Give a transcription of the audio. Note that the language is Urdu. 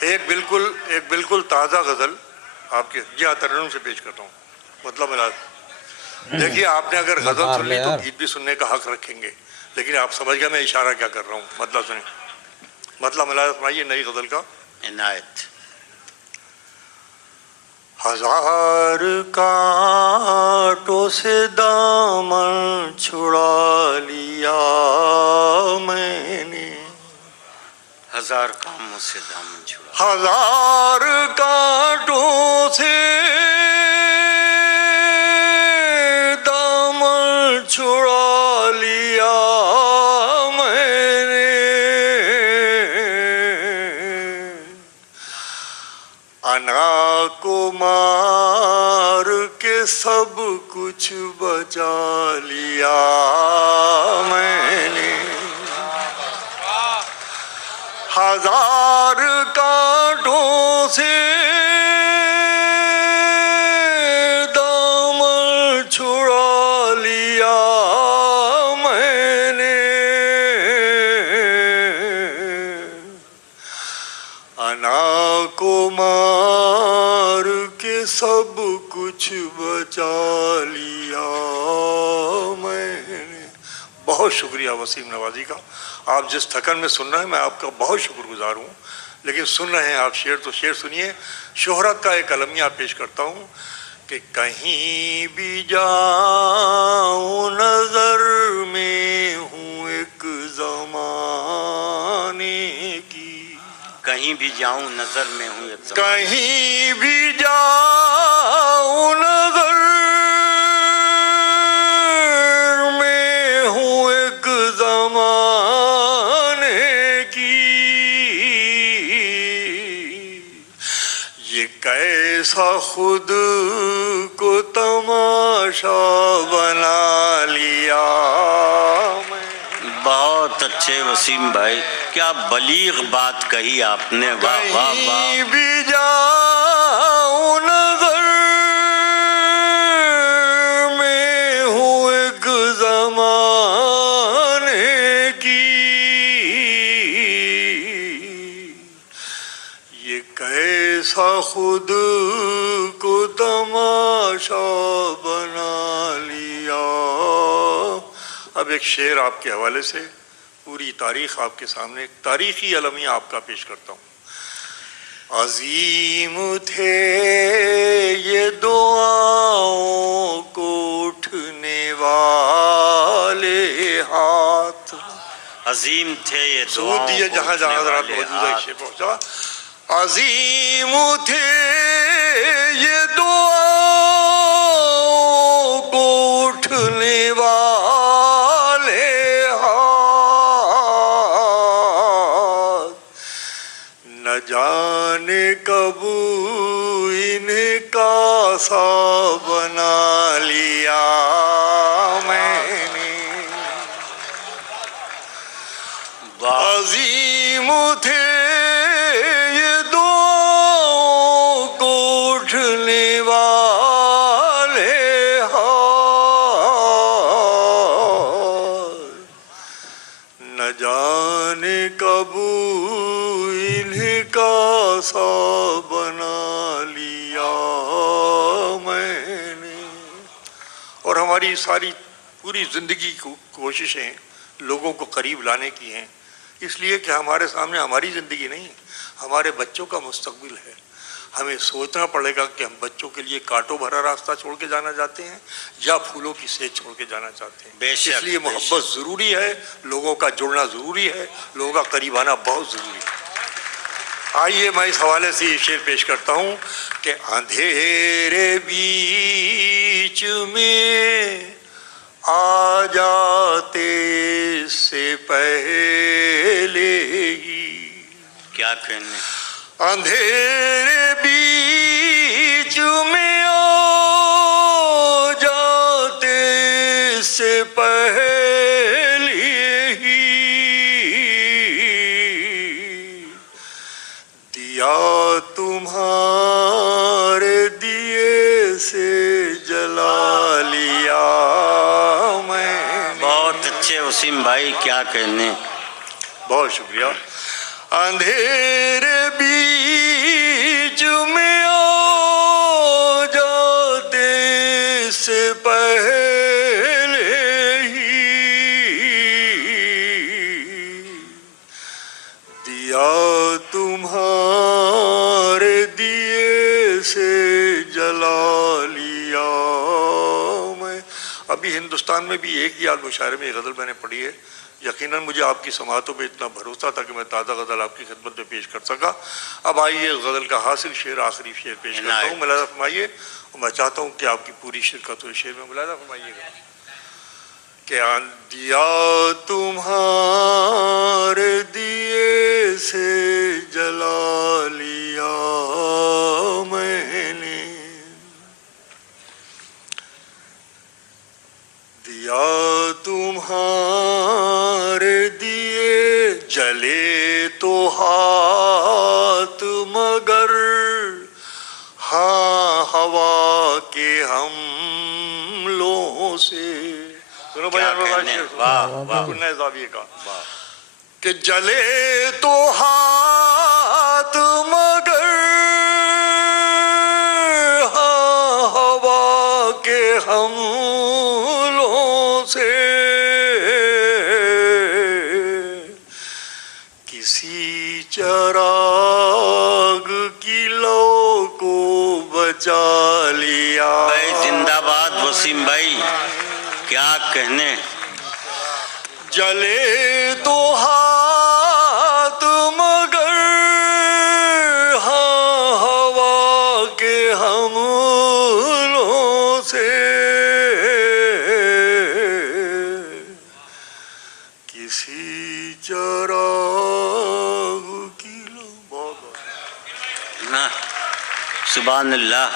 ایک بالکل تازہ غزل آپ کے جی ہاں ترنم سے پیش کرتا ہوں. مطلب ملاد. دیکھیے آپ نے اگر غزل سن لی تو گیت بھی سننے کا حق رکھیں گے، لیکن آپ سمجھ گئے میں اشارہ کیا کر رہا ہوں. مطلب سنیں. مطلب ملاد فرمائیے نئی غزل کا. عنایت. ہزار کانٹوں سے دامن چھڑا لیا میں نے، ہزار کاموں سے دامن چھڑا، ہزار کانٹوں سے دامن چھڑا لیا میں نے، انا کو مار کے سب کچھ بچا لیا میں نے، ہزار کانٹوں سے دامن چھڑا لیا میں نے، انا کو مار کے سب کچھ بچا لیا میں نے. بہت شکریہ وسیم نوازی کا. آپ جس تھکن میں سن رہے ہیں میں آپ کا بہت شکر گزار ہوں، لیکن سن رہے ہیں آپ شعر تو شعر سنیے. شہرت کا ایک المیہ پیش کرتا ہوں کہ کہیں بھی جاؤں نظر میں ہوں ایک زمانے کی، کہیں بھی جاؤں نظر میں ہوں ایک زمانے، کہیں بھی جاؤں نظر میں ہوں ایک زمانے کی، یہ کیسا خود کو تماشا بنا لیا میں. بہت اچھے وسیم بھائی، کیا بلیغ بات کہی آپ نے. واہ واہ کہیں واہ. بھی جاؤں نظر میں ہوں ایک زمانے کی، یہ کیسا خود کو تماشا بنا لیا. اب ایک شعر آپ کے حوالے سے پوری تاریخ آپ کے سامنے، ایک تاریخی المیہ آپ کا پیش کرتا ہوں. عظیم تھے یہ دعاؤں کو اٹھنے والے ہاتھ، عظیم تھے یہ سود دیے دعاؤں جہاں جہاں حضرات موجود ہے شعر پہنچا. عظیم تھے یہ دعاؤں کو اٹھنے والے ہاتھ، نہ جانے کب انہیں کاسا بنا لیا میں نے. عظیم تھے یہ دعاؤں کو اٹھنے والے ہاتھ، نہ جانے کب انہیں کاسا بنا لیا میں نے. اور ہماری ساری پوری زندگی کو کوششیں لوگوں کو قریب لانے کی ہیں، اس لیے کہ ہمارے سامنے ہماری زندگی نہیں، ہمارے بچوں کا مستقبل ہے. ہمیں سوچنا پڑے گا کہ ہم بچوں کے لیے کانٹوں بھرا راستہ چھوڑ کے جانا چاہتے ہیں یا پھولوں کی سیج چھوڑ کے جانا چاہتے ہیں. بے شک، اس لیے محبت ضروری ہے، لوگوں کا جڑنا ضروری ہے، لوگوں کا قریب آنا بہت ضروری ہے. آئیے میں اس حوالے سے یہ شعر پیش کرتا ہوں کہ اندھیرے بیچ میں آ جاتے سے پہلے ہی، کیا کہنے. اندھیرے بیچ میں آ جاتے سے پہلے ہی، دیا تمہارے دیے سے جلا لیا میں. بہت اچھے وسیم بھائی، کیا کہنے. بہت شکریہ. اندھیرے بیچ ابھی ہندوستان میں بھی ایک ہی مشاعرے میں یہ غزل میں نے پڑھی ہے، یقیناً مجھے آپ کی سماعتوں پہ اتنا بھروسہ تھا کہ میں تازہ غزل آپ کی خدمت میں پیش کر سکا۔ اب آئیے غزل کا حاصل شعر، آخری شعر پیش کرتا ہوں، ملاحظہ فرمائیے، اور میں چاہتا ہوں کہ آپ کی پوری شرکت ہو شعر میں، ملاحظہ فرمائیے گا کہ دیا تمہارے دیے سے جلا لیا میں نے، دیا تمہارے دیے جلے تو ہاتھ مگر ہاں ہوا کے حملوں سے، سنو بھائی نئے زاویے کا کہ جلے تو ہاتھ مگر ہاں ہوا کے حملوں سے، کسی چراغ کی لو کو بچا لیا۔ بھائی زندہ باد وسیم بھائی، کیا کہنے، جلے تو ہاتھ مگر ہاں ہوا کے حملوں سے، کسی چراغ کی لو، سبحان اللہ۔